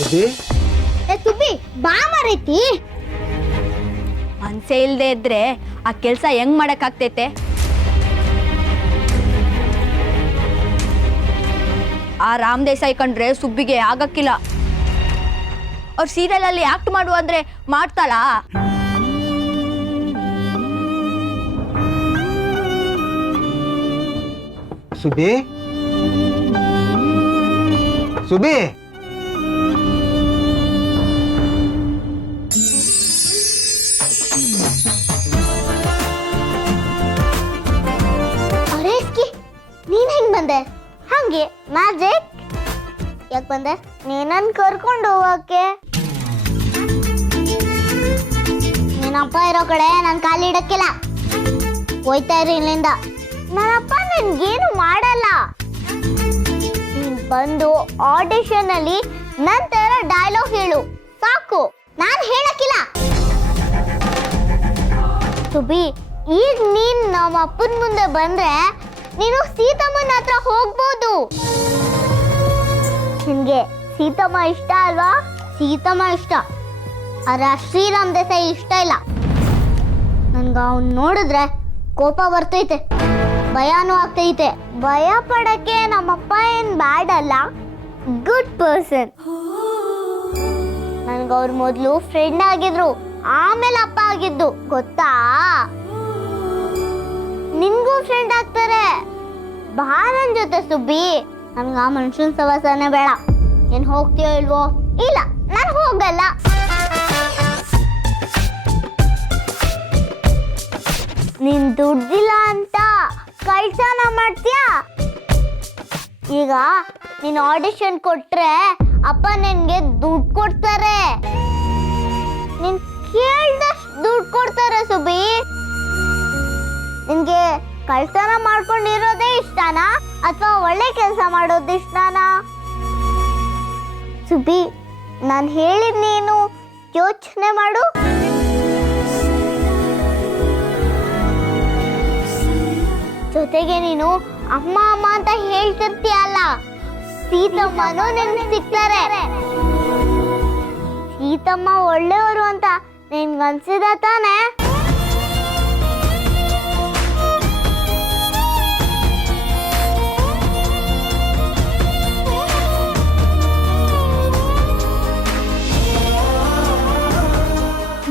ಸುಬ್ಬಿ ಸುಬ್ಬಿ ಬಾ ಮರೈತಿ. ಮನ್ಸೇ ಇಲ್ದೆ ಇದ್ರೆ ಆ ಕೆಲ್ಸ ಹೆಂಗ್ ಮಾಡಕ್ ಆಗ್ತೈತೆ? ಆ ರಾಮ್ ದೇಸಾಯಿ ಕಂಡ್ರೆ ಸುಬ್ಬಿಗೆ ಆಗಕ್ಕಿಲ್ಲ. ಅವ್ರ ಸೀರಿಯಲ್ ಅಲ್ಲಿ ಆಕ್ಟ್ ಮಾಡು ಅಂದ್ರೆ ಮಾಡ್ತಾಳಾ? ಸುಬ್ಬಿ ಸುಬ್ಬಿ ನೀನ್ ಹೆಂಗ್ ಬಂದೆ? ಹಂಗೆ ಮ್ಯಾಜಿಕ್. ಯಾಕೆ ಬಂದೆ? ನೀನನ್ ಕರ್ಕೊಂಡು ಹೋಗಕ್ಕೆ. ನೀನಪ್ಪ ಇರೋ ಕಡೆ ನನ್ ಕಾಲಿಡಕ್ಕಿಲ್ಲ. ಹೋಯ್ತಾ ಇರಿ ಇಲ್ಲಿಂದ. ನನ್ನಪ್ಪ ನನ್ಗೇನು ಮಾಡಲ್ಲ. ನೀನ್ ಬಂದು ಆಡಿಷನ್ ಅಲ್ಲಿ ನನ್ ತರ ಡೈಲಾಗ್ ಹೇಳು ಸಾಕು. ನಾನ್ ಹೇಳಕ್ಕಿಲ್ಲ. ಸುಬ್ಬಿ, ಈಗ ನೀನ್ ನಮ್ಮ ಅಪ್ಪನ ಮುಂದೆ ಬಂದ್ರೆ ನೀನು ಸೀತಮ್ಮನ ಹತ್ರ ಹೋಗ್ಬೋದು. ನಿನ್ಗೆ ಸೀತಮ್ಮ ಇಷ್ಟ ಅಲ್ವಾ? ಸೀತಮ್ಮ ಇಷ್ಟ, ಆದ್ರೆ ಶ್ರೀರಾಮ್ ದೇಸಾಯಿ ಇಷ್ಟ ಇಲ್ಲ. ನನ್ಗ ಅವ್ನ್ ನೋಡಿದ್ರೆ ಕೋಪ ಬರ್ತೈತೆ, ಭಯನೂ ಆಗ್ತೈತೆ. ಭಯ ಪಡಕ್ಕೆ ನಮ್ಮಪ್ಪ ಏನ್ ಬ್ಯಾಡ್ ಅಲ್ಲ, ಗುಡ್ ಪರ್ಸನ್. ನನ್ಗ ಅವ್ರ ಮೊದ್ಲು ಫ್ರೆಂಡ್ ಆಗಿದ್ರು, ಆಮೇಲೆ ಅಪ್ಪ ಆಗಿದ್ದು ಗೊತ್ತಾ? ನಿನ್ಗೂ ಫ್ರೆಂಡ್ ಆಗ್ತಾರೆ. ಬಾ ನನ್ ಜೊತೆ ಸುಬ್ಬಿ. ನನ್ಗ ಆ ಮನುಷ್ಯನ್ ಸವಾಸನೆ ಬೇಡ. ಏನ್ ಹೋಗ್ತೀಯೋ ಇಲ್ವೋ? ಇಲ್ಲ, ನಾನು ಹೋಗಲ್ಲ. ನೀನ್ ದುಡ್ಡಿಲ್ಲ ಅಂತ ಕಳ್ತನ ಮಾಡ್ತೀಯಾ? ಈಗ ನೀನ್ ಆಡಿಷನ್ ಕೊಟ್ರೆ ಅಪ್ಪ ನಿನ್ಗೆ ದುಡ್ಡು ಕೊಡ್ತಾರೆ. ನೀನ್ ಕೇಳ್ದಷ್ಟು ದುಡ್ಡು ಕೊಡ್ತಾರೆ ಸುಬ್ಬಿ. ನಿನ್ಗೆ ಕಳ್ತನ ಮಾಡ್ಕೊಂಡಿರೋದೇ ಇಷ್ಟನಾ ಅಥವಾ ಒಳ್ಳೆ ಕೆಲಸ ಮಾಡೋದು ಇಷ್ಟನಾ? ಸುಬ್ಬಿ, ನಾನು ಹೇಳಿದ್ ನೀನು ಯೋಚನೆ ಮಾಡು. ಜೊತೆಗೆ ನೀನು ಅಮ್ಮ ಅಮ್ಮ ಅಂತ ಹೇಳ್ತಿರ್ತೀಯಲ್ಲ, ಸೀತಮ್ಮನೂ ನಿನ್ಗೆ ಸಿಗ್ತಾರೆ. ಸೀತಮ್ಮ ಒಳ್ಳೆಯವರು ಅಂತ ನಿನ್ಗನ್ಸಿದ ತಾನೆ?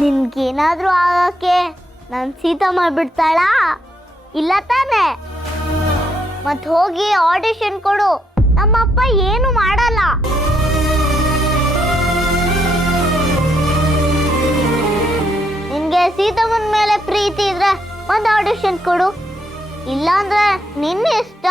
ನಿನ್ಗೇನಾದ್ರೂ ಆಗಕ್ಕೆ ನನ್ ಸೀತಮ್ಮ ಬಿಡ್ತಾಳಾ? ಇಲ್ಲ ತಾನೆ? ಮತ್ ಹೋಗಿ ಆಡಿಷನ್ ಕೊಡು, ನಮ್ಮಪ್ಪ ಏನು ಮಾಡಲ್ಲ. ನಿನ್ಗೆ ಸೀತಮ್ಮನ ಮೇಲೆ ಪ್ರೀತಿ ಇದ್ರೆ ಒಂದ್ ಆಡಿಷನ್ ಕೊಡು, ಇಲ್ಲಾಂದ್ರೆ ನಿನ್ನ ಇಷ್ಟ.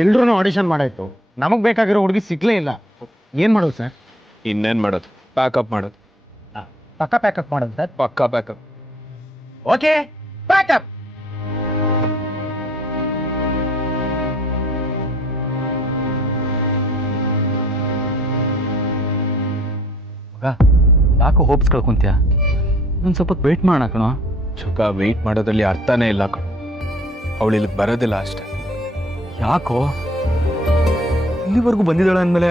ಎಲ್ರೂ ಆಡಿಷನ್ ಮಾಡಾಯ್ತು, ನಮಗ್ ಬೇಕಾಗಿರೋ ಹುಡುಗಿ ಸಿಗ್ಲೇ ಇಲ್ಲ. ಏನ್ ಮಾಡೋದು ಸರ್? ಇನ್ನೇನ್ ಮಾಡೋದು? ಪ್ಯಾಕಪ್ ಮಾಡೋದು. ಪಕ್ಕ ಪ್ಯಾಕಪ್ ಮಾಡೋದು ಸರ್? ಪಕ್ಕಾ ಪ್ಯಾಕಪ್. Okay, pack up. ಮಗ, ಯಾಕೋ ಹೋಪ್ಸ್ ಕಳ್ಕೊಂತೀಯ? ಒಂದು ಸ್ವಲ್ಪ ವೇಟ್ ಮಾಡೋಣ ಕಣೋ. ಚುಕ್ಕ, ವೆಯ್ಟ್ ಮಾಡೋದ್ರಲ್ಲಿ ಅರ್ಥನೇ ಇಲ್ಲ ಕಣೋ. ಅವಳು ಇಲ್ಲಿಗೆ ಬರೋದಿಲ್ಲ ಅಷ್ಟೆ. ಯಾಕೋ? ಇಲ್ಲಿವರೆಗೂ ಬಂದಿದ್ದಾಳೆ ಅಂದಮೇಲೆ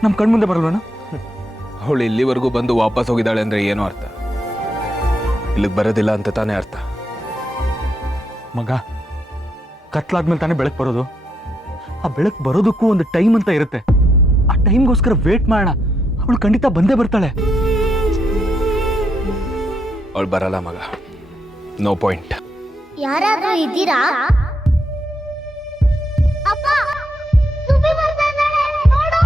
ನಮ್ಮ ಕಣ್ಮುಂದೆ ಬರಲ್ವಣ? ಅವಳು ಇಲ್ಲಿವರೆಗೂ ಬಂದು ವಾಪಸ್ ಹೋಗಿದ್ದಾಳೆ ಅಂದ್ರೆ ಏನೋ ಅರ್ಥ. ಇಲ್ಲಿಗೆ ಬರೋದಿಲ್ಲ ಅಂತ ತಾನೇ ಅರ್ಥ. ಮಗ, ಕತ್ಲಾದ್ಮೇಲೆ ತಾನೇ ಬೆಳಕು ಬರೋದು. ಆ ಬೆಳಕು ಬರೋದಕ್ಕೂ ಒಂದು ಟೈಮ್ ಅಂತ ಇರುತ್ತೆ. ಆ ಟೈಮ್ಗೋಸ್ಕರ ವೇಟ್ ಮಾಡೋಣ. ಅವಳು ಖಂಡಿತ ಬಂದೇ ಬರ್ತಾಳೆ. ಅವಳು ಬರಲ್ಲ ಮಗ, ನೋ ಪಾಯಿಂಟ್. ಯಾರಾದ್ರೂ ಇದ್ದೀರಾ? ಅಪ್ಪ, ಸುಬ್ಬಿ ಬರ್ತಾ ಇದ್ದಾಳೆ, ನೋಡು.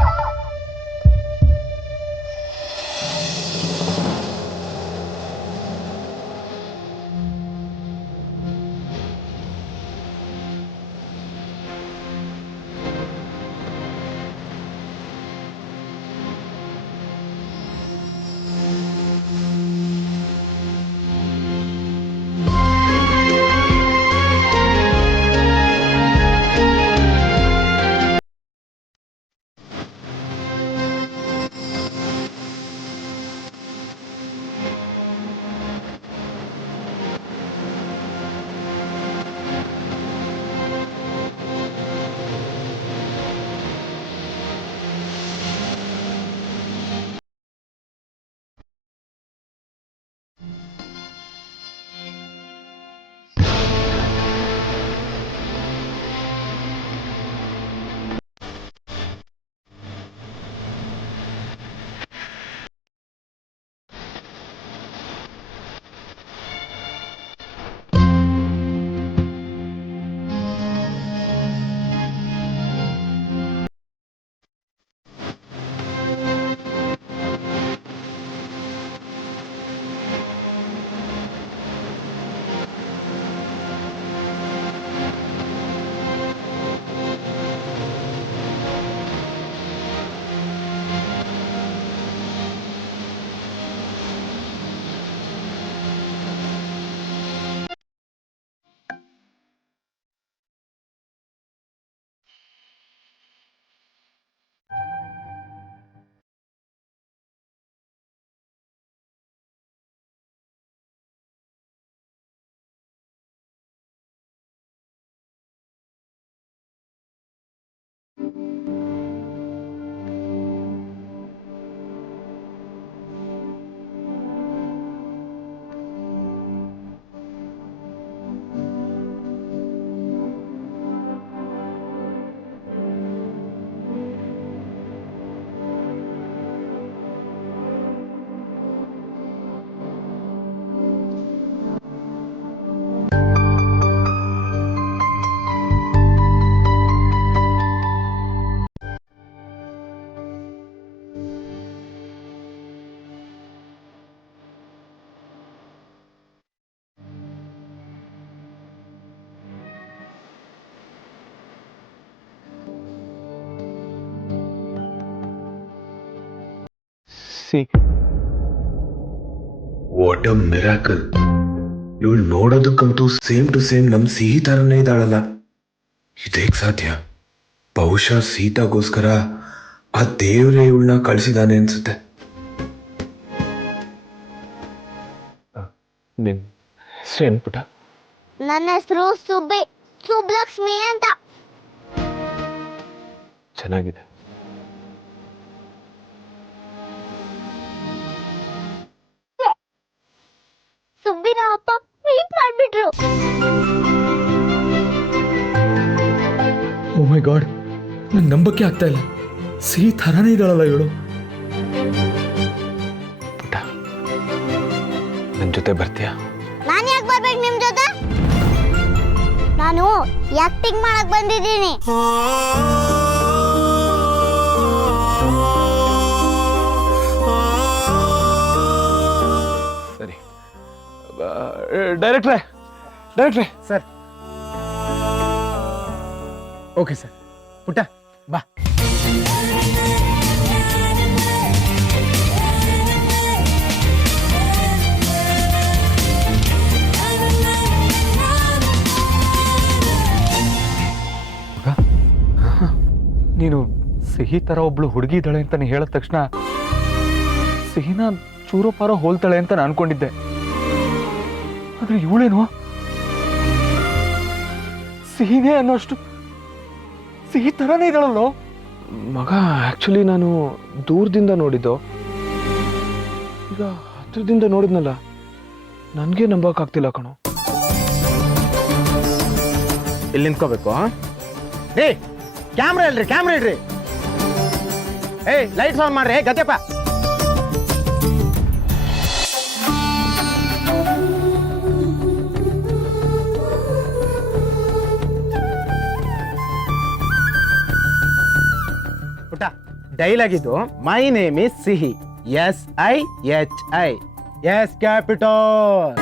See what a miracle. ಇವಳು ನೋಡೋದಕ್ಕಂತೂ ಸೇಮ್ ಟು ಸೇಮ್ ನಮ್ ಸಿಹಿ ತರನೇ ಇದ್ದಾಳಲ್ಲ. ಇದೇಗ್ ಸಾಧ್ಯ? ಬಹುಶಃ ಸೀತಾಗೋಸ್ಕರ ಆ ದೇವ್ರೇ ಇವಳನ್ನ ಕಳಿಸಿದಾನೆ ಅನ್ಸುತ್ತೆ. ನಿನ್ ಹೆಸರೇನು ಪುಟ? ನನ್ನ ಹೆಸರು ಸುಬ್ಲಕ್ಷ್ಮಿ ಅಂತ. ಚೆನ್ನಾಗಿದೆ. ಸುಬ್ಬಿನ ಅಪ್ಪ ಮೀಟ್ ಮಾಡ್ಬಿಟ್ರು. ಓ ಮೈ ಗಾಡ್, ನಂಗೆ ನಂಬಕ್ಕೆ ಆಗ್ತಾ ಇಲ್ಲ. ಸಿಹಿ ಥರನೇ ಇದ್ದಾಳಲ್ಲ ಇವಳು. ಪುಟ, ನನ್ನ ಜೊತೆ ಬರ್ತೀಯಾ? ನಾನು ಯಾಕೆ ಬರ್ಬೇಕು ನಿಮ್ ಜೊತೆ? ನಾನು ಆಕ್ಟಿಂಗ್ ಮಾಡಕ್ ಬಂದಿದ್ದೀನಿ. ಸರಿ. ಡೈರೆಕ್ಟ್ರೇ ಸರ್ ಓಕೆ ಸರ್. ಪುಟ್ಟ ಬಾ. ನೀನು ಸಿಹಿ ಥರ ಒಬ್ಳು ಹುಡುಗಿ ಇದ್ದಾಳೆ ಅಂತ ನೀ ಹೇಳಿದ ತಕ್ಷಣ ಸಿಹಿನ ಚೂರೋ ಪಾರೋ ಹೋಲ್ತಾಳೆ ಅಂತ ನಾನು ಅನ್ಕೊಂಡಿದ್ದೆ. ಆದ್ರೆ ಇವಳೇನು ಸಿಹಿನೇ ಅನ್ನೋಷ್ಟು ಸಿಹಿ ಥರನೇ ಇದ್ದಾಳಲ್ಲೋ. ಮಗ, ಆಕ್ಚುಲಿ ನಾನು ದೂರದಿಂದ ನೋಡಿದ್ದು, ಈಗ ಹತ್ರದಿಂದ ನೋಡಿದ್ನಲ್ಲ, ನನಗೆ ನಂಬಕ್ಕಾಗ್ತಿಲ್ಲ ಕಣೋ. ಇಲ್ಲಿ ನಿಂತ್ಕೋಬೇಕು. ಏ ಕ್ಯಾಮ್ರಾ ಇಲ್ರಿ, ಕ್ಯಾಮ್ರಾ ಇಡ್ರಿ. ಏಯ್ ಲೈಟ್ಸ್ ಆನ್ ಮಾಡ್ರಿ. ಗದ್ದೆಪ್ಪ ಪುಟ್ಟ, ಡೈಲಾಗ್ ಇದು. My name is Sihi, SIHI, S capital.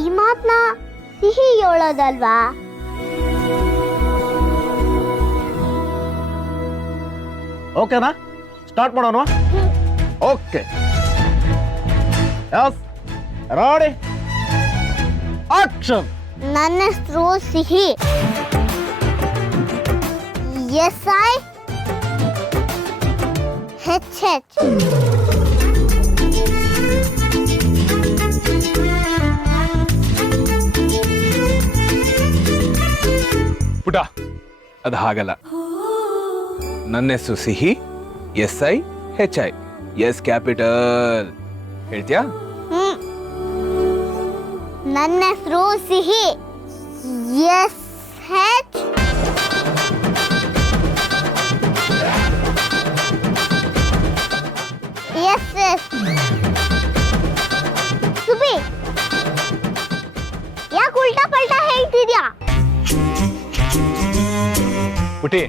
ಈ ಮಾತ್ನ ಸಿಹಿ ಹೇಳೋದಲ್ವಾ? ಓಕೆನಾ? ಸ್ಟಾರ್ಟ್ ಮಾಡೋಣ. Okay, yes ready action. ನನ್ನ ಹೆಸರು ಸಿಹಿ, SIHH. ಪುಟ, ಅದು ಹಾಗಲ್ಲ. ನನ್ನ ಹೆಸರು ಸಿಹಿ, SIHI, ಎಸ್ ಕ್ಯಾಪಿಟಲ್. ಹೇಳ್ತೀಯಾ? ನನ್ನ ಹೆಸರು ಸಿಹಿ, SH. ಸುಬಿ, ಯಾಕೆ ಉಲ್ಟಾ ಪಲ್ಟಾ ಹೇಳ್ತಿದ್ಯಾ? ಪುಟಿ,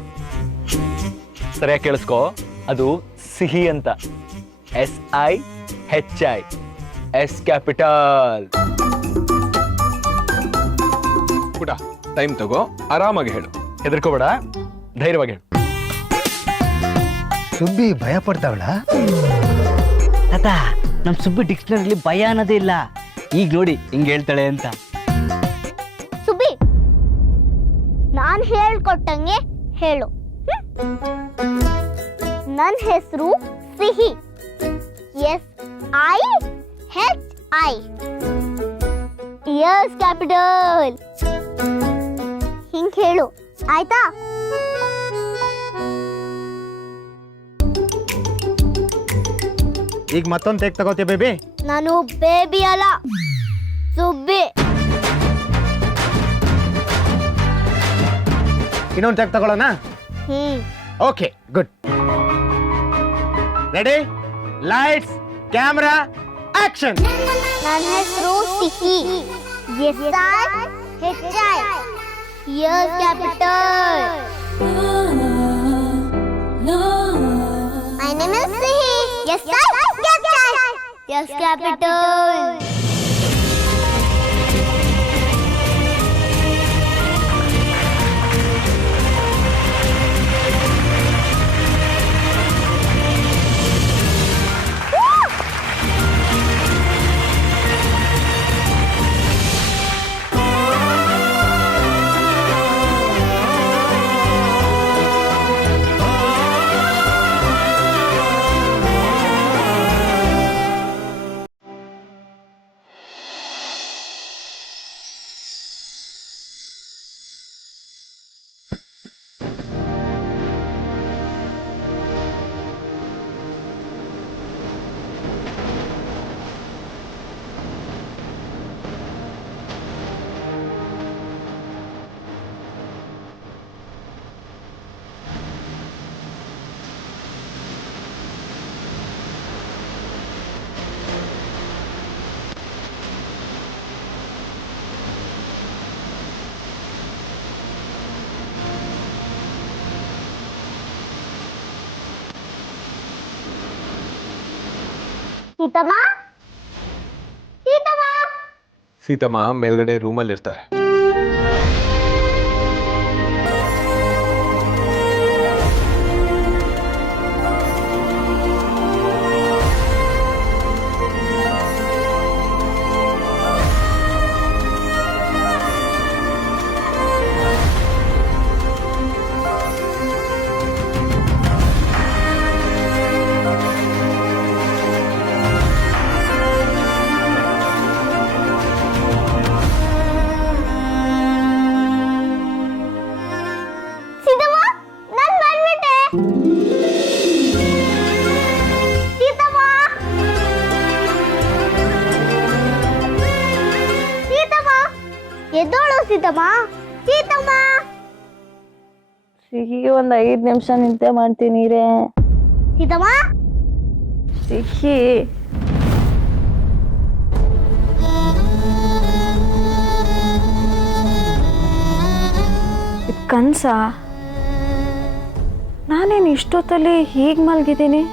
ಸರಿಯಾಗಿ ಕೇಳಿಸ್ಕೋ. ಅದು ಸಿಹಿ ಅಂತ, SIHI, ಎಸ್ ಕ್ಯಾಪಿಟಲ್. ಪುಟ, ಟೈಮ್ ತಗೋ, ಆರಾಮಾಗಿ ಹೇಳು. ಹೆದರ್ಕೋಬೇಡ, ಧೈರ್ಯವಾಗಿ ಹೇಳು. ಸುಬ್ಬಿ ಭಯ ಪಡ್ತಾವಳ? ತಾತ, ನಮ್ ಸುಬ್ಬಿ ಡಿಕ್ಷನರಿಲಿ ಭಯ ಅನ್ನೋದೇ ಇಲ್ಲ. ಈಗ ನೋಡಿ ಹಿಂಗ್ ಹೇಳ್ತಾಳೆ ಅಂತ. ಸುಬಿ, ನಾನ್ ಹೇಳ್ಕೊಟ್ಟಂಗೆ ಹೇಳು. ನನ್ನ ಹೆಸರು ಸಿಹಿ, SIHI, ಎಸ್ ಕ್ಯಾಪಿಟಲ್. ಹಿಂಗ್ ಹೇಳು, ಆಯ್ತಾ? ಈಗ ಮತ್ತೊಂದು ಟೇಕ್ ತಗೋತೀಯ ಬೇಬಿ? ನಾನು ಬೇಬಿ ಅಲ್ಲ, ಸುಬ್ಬಿ. ಇನ್ನೊಂದು ಟೇಕ್ ತಗೊಳ್ಳೋಣ? Okay, good. Ready, lights, camera, action. ನನ್ನ ಹೆಸರು Sihi, SIHI, S capital. My name is Sihi. Yes, yes, capital. Seethamma Seethamma Seethamma ಮೇಲ್ಗಡೆ ರೂಮಲ್ಲಿ ಇರ್ತಾರೆ. ಸೀತಮ್ಮ ನಾನ್ ಬಂದ್ಬಿಟ್ಟೆ ಸೀತಮ್ಮ ಸೀತಮ್ಮ ಎದ್ದೋಳು ಸೀತಮ್ಮ ಸೀತಮ್ಮ ಸಿಹಿ ಒಂದ್ 5 ನಿಮಿಷ ನಿಂತೆ ಮಾಡ್ತೀನಿ ರೇ. ಸೀತಮ್ಮ ಸಿಹಿ ಇದ್ ಕನ್ಸ? ನಾನೇನು ಇಷ್ಟೊತ್ತಲ್ಲಿ ಹೀಗೆ ಮಲ್ಗಿದ್ದೀನಿ?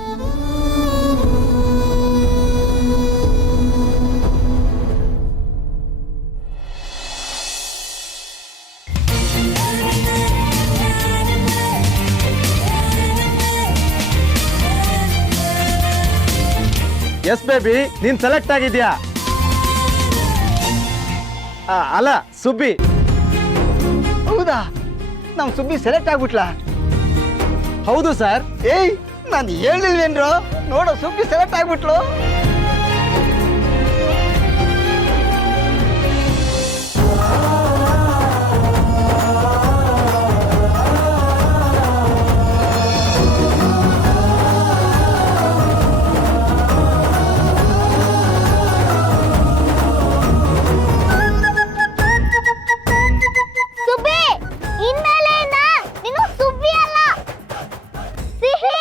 ಎಸ್ ಬೇಬಿ, ನೀನ್ ಸೆಲೆಕ್ಟ್ ಆಗಿದ್ಯಾ? ಅಲ್ಲ, ಸುಬ್ಬಿ. ಹೌದಾ? ನಮ್ಮ ಸುಬ್ಬಿ ಸೆಲೆಕ್ಟ್ ಆಗ್ಬಿಟ್ಲಾ? ಹೌದು ಸರ್. ಏಯ್, ನಾನು ಹೇಳಿಲ್ವೇನ್ರು? ನೋಡು, ಸುಬ್ಬಿ ಸೆಲೆಕ್ಟ್ ಆಗ್ಬಿಟ್ಲು. ಸುಬ್ಬಿ, ಇನ್ಮೇಲೆಯಿಂದ ನೀನು ಸುಬ್ಬಿ ಅಲ್ಲ, ಸಿಹಿ.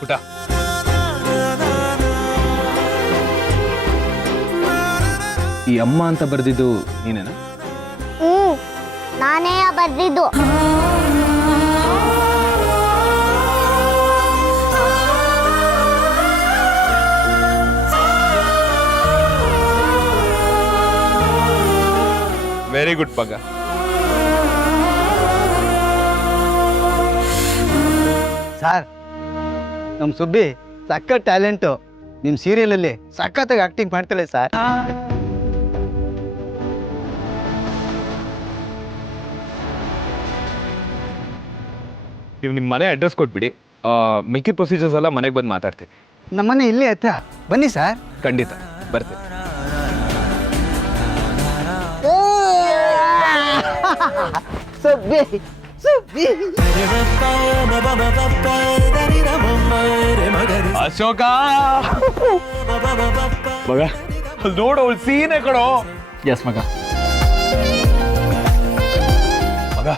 ಪುಟ, ಈ ಅಮ್ಮ ಅಂತ ಬರ್ದಿದ್ದು ನೀನೇನಾ? ನಾನೇ ಬರ್ದಿದ್ದು. ವೆರಿ ಗುಡ್ ಮಗ. ಸರ್, ನಮ್ಮ ಸುಬ್ಬಿ ಸಖತ್ ಟ್ಯಾಲೆಂಟು. ನಿಮ್ಮ ಸೀರಿಯಲಲ್ಲಿ ಸಖತ್ತಾಗಿ ಆಕ್ಟಿಂಗ್ ಮಾಡ್ತಾಳೆ ಸರ್. ನೀವು ನಿಮ್ಮ ಮನೆ ಅಡ್ರೆಸ್ ಕೊಟ್ಬಿಡಿ, ಮಿಕ್ಕಿ ಪ್ರೊಸೀಜರ್ಸ್ ಎಲ್ಲ ಮನೆಗೆ ಬಂದು ಮಾತಾಡ್ತೀವಿ. ನಮ್ಮನೆ ಇಲ್ಲಿ ಹತ್ರ ಬನ್ನಿ ಸರ್. ಖಂಡಿತ ಬರ್ತೀವಿ. ಸುಬ್ಬಿ ಸುಬ್ಬಿ ಅಶೋಕ ಮಗ, ನೋಡು ಅವಳು ಸೀನೆ ಕಣೋ. ಎಸ್ ಮಗ. ಮಗ,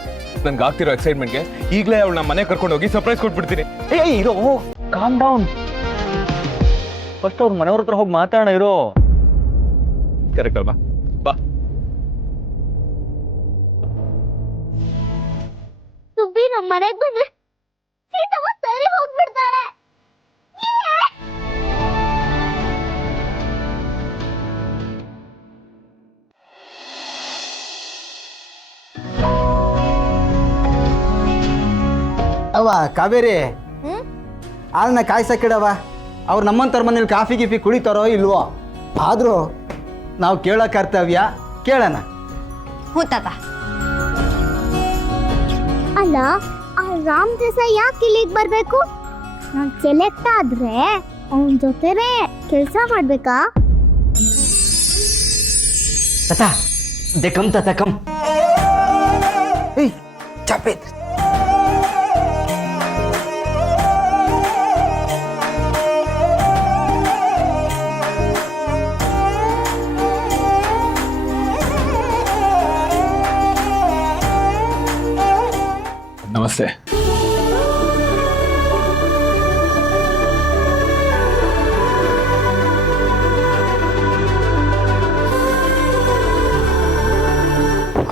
ನನ್ಗೆ ಆಗ್ತಿರೋ ಎಕ್ಸೈಟ್ಮೆಂಟ್ಗೆ ಈಗಲೇ ಅವಳು ನಮ್ಮ ಮನೆ ಕರ್ಕೊಂಡು ಹೋಗಿ ಸರ್ಪ್ರೈಸ್ ಕೊಟ್ಬಿಡ್ತೀನಿ. ಏಯ್ ಇರೋ, ಕಾಮ್ ಡೌನ್. ಫಸ್ಟ್ ಅವ್ರ ಮನೆಯವ್ರ ಹತ್ರ ಹೋಗಿ ಮಾತಾಡೋಣ ಇರೋ. ಕರೆಕ್ಟ್ ಅಲ್ವಾ? ಬಾ. ಸುಬ್ಬಿ ನಮ್ಮ ಮನೆಗೆ ಬಂದ್ರೆ ಸೀತಮ್ಮ ಸರಿ ಹೋಗ್ಬಿಡ್ತಾಳೆ. ಅವ ಕಾವೇರಿ, ಆಳನ್ನ ಕಾಯ್ಸಕ್ಕಿಡವ. ಅವ್ರು ನಮ್ಮಂತವ್ರ ಮನೇಲಿ ಕಾಫಿ ಗಿಫಿ ಕುಡಿತಾರೋ ಇಲ್ವೋ, ಆದರೂ ನಾವು ಕೇಳೋ ಕರ್ತವ್ಯ ಕೇಳೋಣ. ಹ್ಞೂ ತಾತ. ಅಲ್ಲ, ಆ ರಾಮ್ ದೇಸಾಯಿ ಯಾಕೆ ಇಲ್ಲಿಗೆ ಬರ್ಬೇಕು? ನಾನು ಸೆಲೆಕ್ಟ್ ಆದ್ರೆ ಅವನ ಜೊತೆನೆ ಕೆಲಸ ಮಾಡ್ಬೇಕಾ? ತಾತ, ದೇಕಮ್ ತಾತ ಕಮ್. ಏಯ್ ಚಾಪೆ.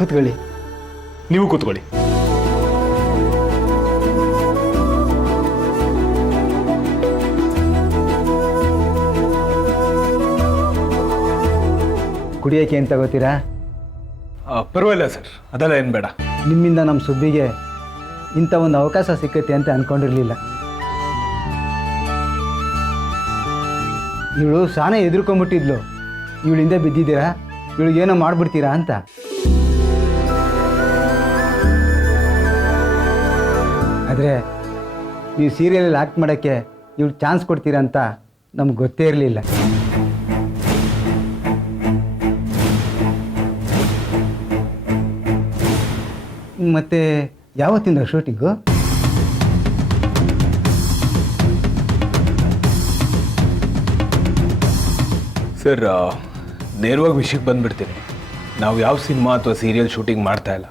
ಕೂತ್ಕೊಳ್ಳಿ. ನೀವು ಕೂತ್ಕೊಳ್ಳಿ. ಕುಡಿಯೋಕೆ ಏನು ತಗೋತೀರಾ? ಪರವಾಗಿಲ್ಲ ಸರ್, ಅದೆಲ್ಲ ಏನು ಬೇಡ. ನಿಮ್ಮಿಂದ ನಮ್ಮ ಸುಬ್ಬಿಗೆ ಇಂಥ ಒಂದು ಅವಕಾಶ ಸಿಕ್ಕತ್ತೆ ಅಂತ ಅಂದ್ಕೊಂಡಿರಲಿಲ್ಲ. ಇವಳು ಸಾನೇ ಎದುರ್ಕೊಂಬಿಟ್ಟಿದ್ಲು, ಇವಳಿಂದ ಬಿದ್ದಿದ್ದೀರಾ, ಇವಳಿಗೇನೋ ಮಾಡ್ಬಿಡ್ತೀರಾ ಅಂತ. ಆದರೆ ನೀವು ಸೀರಿಯಲಲ್ಲಿ ಆ್ಯಕ್ಟ್ ಮಾಡೋಕ್ಕೆ ಇವಳು ಚಾನ್ಸ್ ಕೊಡ್ತೀರಾ ಅಂತ ನಮ್ಗೆ ಗೊತ್ತೇ ಇರಲಿಲ್ಲ. ಮತ್ತೆ ಯಾವತ್ತಿಂದ ಶೂಟಿಂಗು? ಸರ್, ನೇರವಾಗಿ ವಿಷಯಕ್ಕೆ ಬಂದುಬಿಡ್ತೀನಿ. ನಾವು ಯಾವ ಸಿನಿಮಾ ಅಥವಾ ಸೀರಿಯಲ್ ಶೂಟಿಂಗ್ ಮಾಡ್ತಾ ಇಲ್ಲ.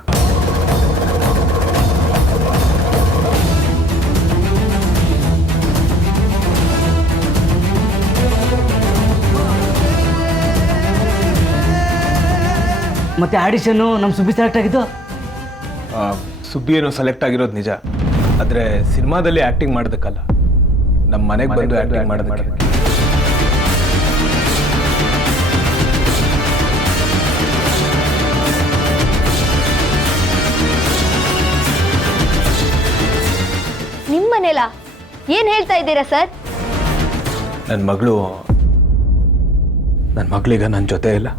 ಮತ್ತೆ ಆಡಿಷನ್ನು ನಮ್ಮ ಸುಬ್ಬಿ ಸೆಲೆಕ್ಟ್ ಆಗಿದ್ದು? ಸುಬ್ಬಿ ಏನೋ ಸೆಲೆಕ್ಟ್ ಆಗಿರೋದು ನಿಜ, ಆದರೆ ಸಿನಿಮಾದಲ್ಲಿ ಆ್ಯಕ್ಟಿಂಗ್ ಮಾಡೋದಕ್ಕಲ್ಲ, ನಮ್ಮ ಮನೆಗೆ ಬಂದು ಆ್ಯಕ್ಟಿಂಗ್ ಮಾಡೋದಕ್ಕೆ. ನಿಮ್ಮ ಮನೇಲ ಏನ್ ಹೇಳ್ತಾ ಇದ್ದೀರಾ ಸರ್? ನನ್ನ ಮಗಳೀಗ ನನ್ನ ಜೊತೆ ಇಲ್ಲ.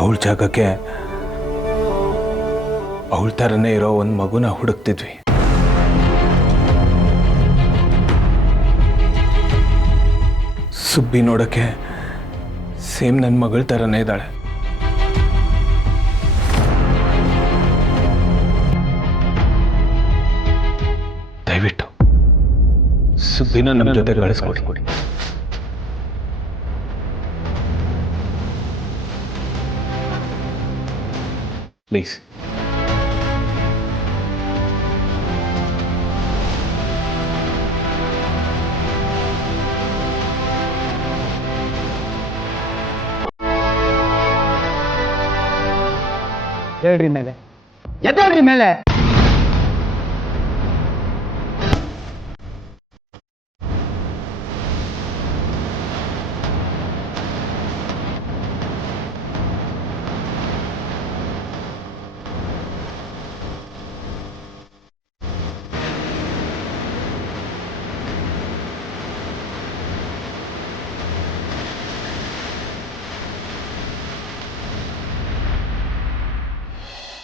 ಅವಳ ಜಾಗಕ್ಕೆ ಅವಳ ಥರನೇ ಇರೋ ಒಂದು ಮಗುನ ಹುಡುಕ್ತಿದ್ವಿ. ಸುಬ್ಬಿ ನೋಡೋಕ್ಕೆ ಸೇಮ್ ನನ್ನ ಮಗಳ ಥರನೇ ಇದ್ದಾಳೆ. ದಯವಿಟ್ಟು ಸುಬ್ಬಿನ ನಮ್ಮ ಜೊತೆ ಕಳಿಸ್ಕೊಡಿ. ಪ್ಲೀಸ್. ಹೇಳ್ರಿ ಮೇಲೆ, ಎದ್ದೇಳ್ರಿ ಮೇಲೆ.